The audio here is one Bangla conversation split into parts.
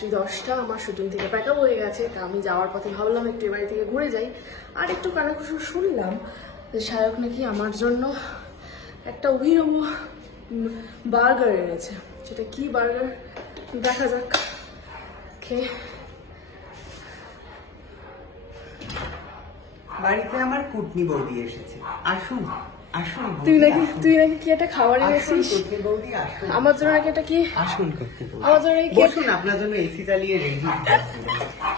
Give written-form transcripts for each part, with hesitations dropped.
রাত্রি 10টা, আমার শুটিং থেকে প্যাক আপ হয়ে গেছে। তা আমি যাওয়ার পথে ভাবলাম একটু এ বাড়ি থেকে ঘুরে যাই। আর একটু কানাঘুষো শুনলাম যে সায়ক নাকি আমার জন্য একটা অভিনব বার্গার এনেছে। সেটা কি বার্গার দেখা যাক। খেয়ে বাড়িতে আমার কুটনি বৌদি এসেছে। আসুন আসুন। তুই নাকি কি একটা খাবার এনেছিস আমার জন্য? নাকি এটা কি আসুন করতে আমার জন্য? বসুন, আপনার জন্য এসি চালিয়ে রেডি।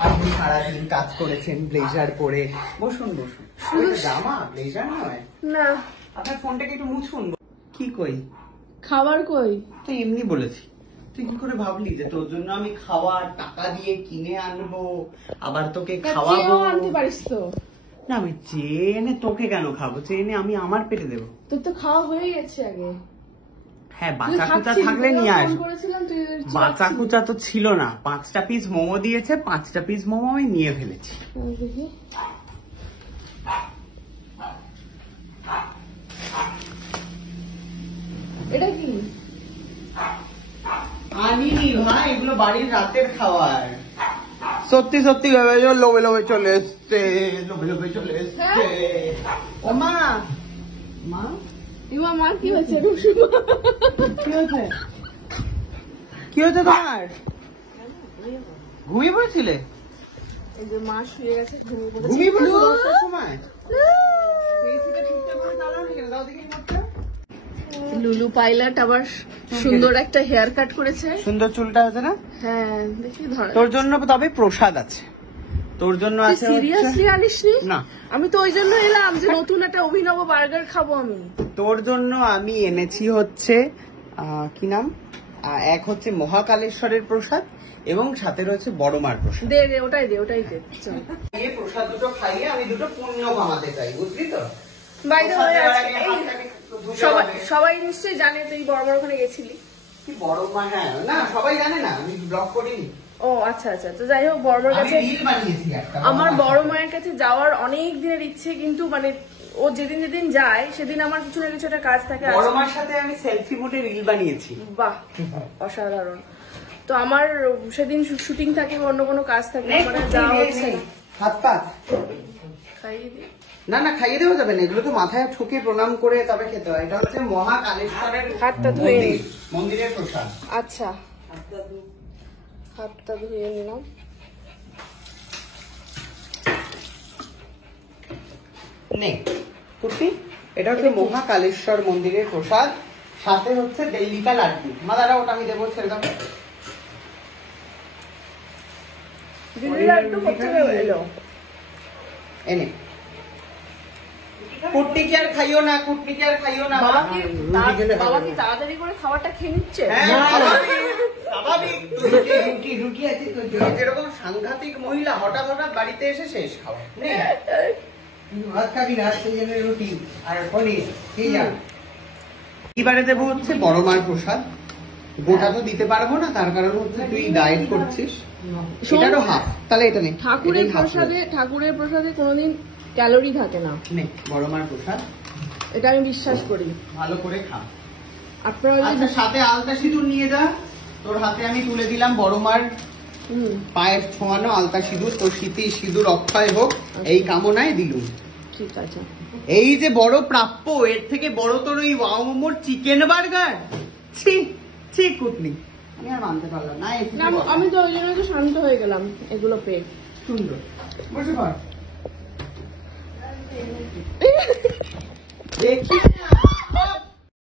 আপনি সারাদিন কাজ করেছেন ব্লেজার পরে। বসুন বসুন। জামা ব্লেজার নয় না। আপনার ফোনটাকে একটু মুছুন। কি কই খাবার কই? তো এমনি বলেছি। তুই কি করে ভাবলি যে তোর জন্য আমি খাবার টাকা দিয়ে কিনে আনবো, আবার তোকে খাওয়াবো? আনতে পারিস তো? না, আমি চেনে তোকে কেন খাবো? চেনে আমি আমার পেটে দেবো। তোর তো খাওয়া হয়ে গেছে আগে। হ্যাঁ, বাঁচা কুচা থাকলে নিয়ে আসবো। বাঁচা কুচা তো ছিল না। 5টা পিস মোমো দিয়েছে, 5টা পিস মোমো আমি নিয়ে ফেলেছি। এটা কি? আনিনি ভাই, এগুলো বাড়ির রাতের খাবার। সত্যি সত্যি ভেবে লোভে লোভে চলে এসছে, লোভে লোভে চলে এসছে। ও মা, মা মা কি হয়েছে? কি হয়েছে? কি হয়েছে তোমার? ঘুমিয়ে পড়েছিলে? এই যে মা শুয়ে গেছে, ঘুমিয়ে পড়েছো 10টার সময়? লুলু পাইলট আবার সুন্দর একটা হেয়ার কাট করেছে। সুন্দর চুলটা আছে না? হ্যাঁ, দেখি ধর। তোর জন্য তবে প্রসাদ আছে। তোর জন্য আছে। সিরিয়াসলি আনিসনি? না, আমি তো ওই জন্য এলাম যে নতুন একটা অভিনব বার্গার খাবো আমি। তোর জন্য আমি এনেছি হচ্ছে কি নাম, এক হচ্ছে মহাকালেশ্বরের প্রসাদ এবং সাথে রয়েছে বড় মার প্রসাদ। দে ওটাই দে। চল, এই প্রসাদ দুটো খাইয়ে আমি দুটো পুণ্য কামাতে চাই, বুঝলি তো? বাইরে হয়ে আছে। সবাই নিশ্চয়ই জানে তুই বড় ওখানে গেছিলি। কি বড় মা? হ্যাঁ, না সবাই জানে না, আমি ব্লগ করিনি। ও আচ্ছা। তো যাই হোক, বড় মার কাছে আমার বড় মায়ের কাছে যাওয়ার অনেক দিনের ইচ্ছে, কিন্তু মানে ও যেদিন যায় সেদিন আমার কিছু না কিছু একটা কাজ থাকে। বড় মার সাথে আমি সেলফি মোডে রিল বানিয়েছি। বাহ, অসাধারণ। তো আমার সেদিন শুটিং থাকে, অন্য কোনো কাজ থাকে, মানে যাওয়া হচ্ছে না। হাত পা খাইয়ে দিই? না না, খাইয়ে দেওয়া যাবে না, এগুলো তো মাথায় ঠুকে প্রণাম করে তবে খেতে হয়। এটা হচ্ছে মহাকালেশ্বরের হাতটা ধুয়ে মন্দিরের প্রসাদ। আচ্ছা, হাতটা ধুয়ে নিলাম। নে কুর্তি, এটা হচ্ছে মহাকালেশ্বর মন্দিরের প্রসাদ, সাথে হচ্ছে দিল্লি কা লাড্ডু। মাদারা ওটা আমি দেবো, ছেড়ে দাও। দিল্লি লাড্ডু কোথায় এলো? এনে কুটনি কি আর খাইও না, কুটনি কি আর খাইও না। বাবা কি তাড়াতাড়ি করে খাবারটা খেয়ে নিচ্ছে? রুটি আছে তো, যেরকম সাংঘাতিক মহিলা হঠাৎ বাড়িতে এসে শেষ খাওয়া। ভাত খাবি না, সেই জন্য রুটি আর পনির। এবারে দেবো হচ্ছে বড় মার প্রসাদ। গোটা তো দিতে পারবো না, তার কারণ হচ্ছে তুই ডায়েট করছিস। এটারও হাফ, তাহলে এটা নেই। ঠাকুরের প্রসাদে কোনোদিন ক্যালোরি থাকে না। বড় মার প্রসাদ, এটা আমি বিশ্বাস করি। ভালো করে খা। আপনারা সাথে আলতা সিঁদুর নিয়ে যা। তোর হাতে আমি তুলে দিলাম বড় মার পায়ের ছোঁয়ানো আলতা সিঁদুর। তোর স্মৃতি সিঁদুর অক্ষয় হোক, এই কামনায় দিলুম। ঠিক আছে। এই যে বড় প্রাপ্য, এর থেকে বড় তোর ওই ওয়াও মোমোর চিকেন বার্গার। ছি কুটনি, আমি আর মানতে পারলাম না। আমি তো ওই জন্য তো শান্ত হয়ে গেলাম এগুলো পেয়ে। সুন্দর, বসে পড়। দেখি না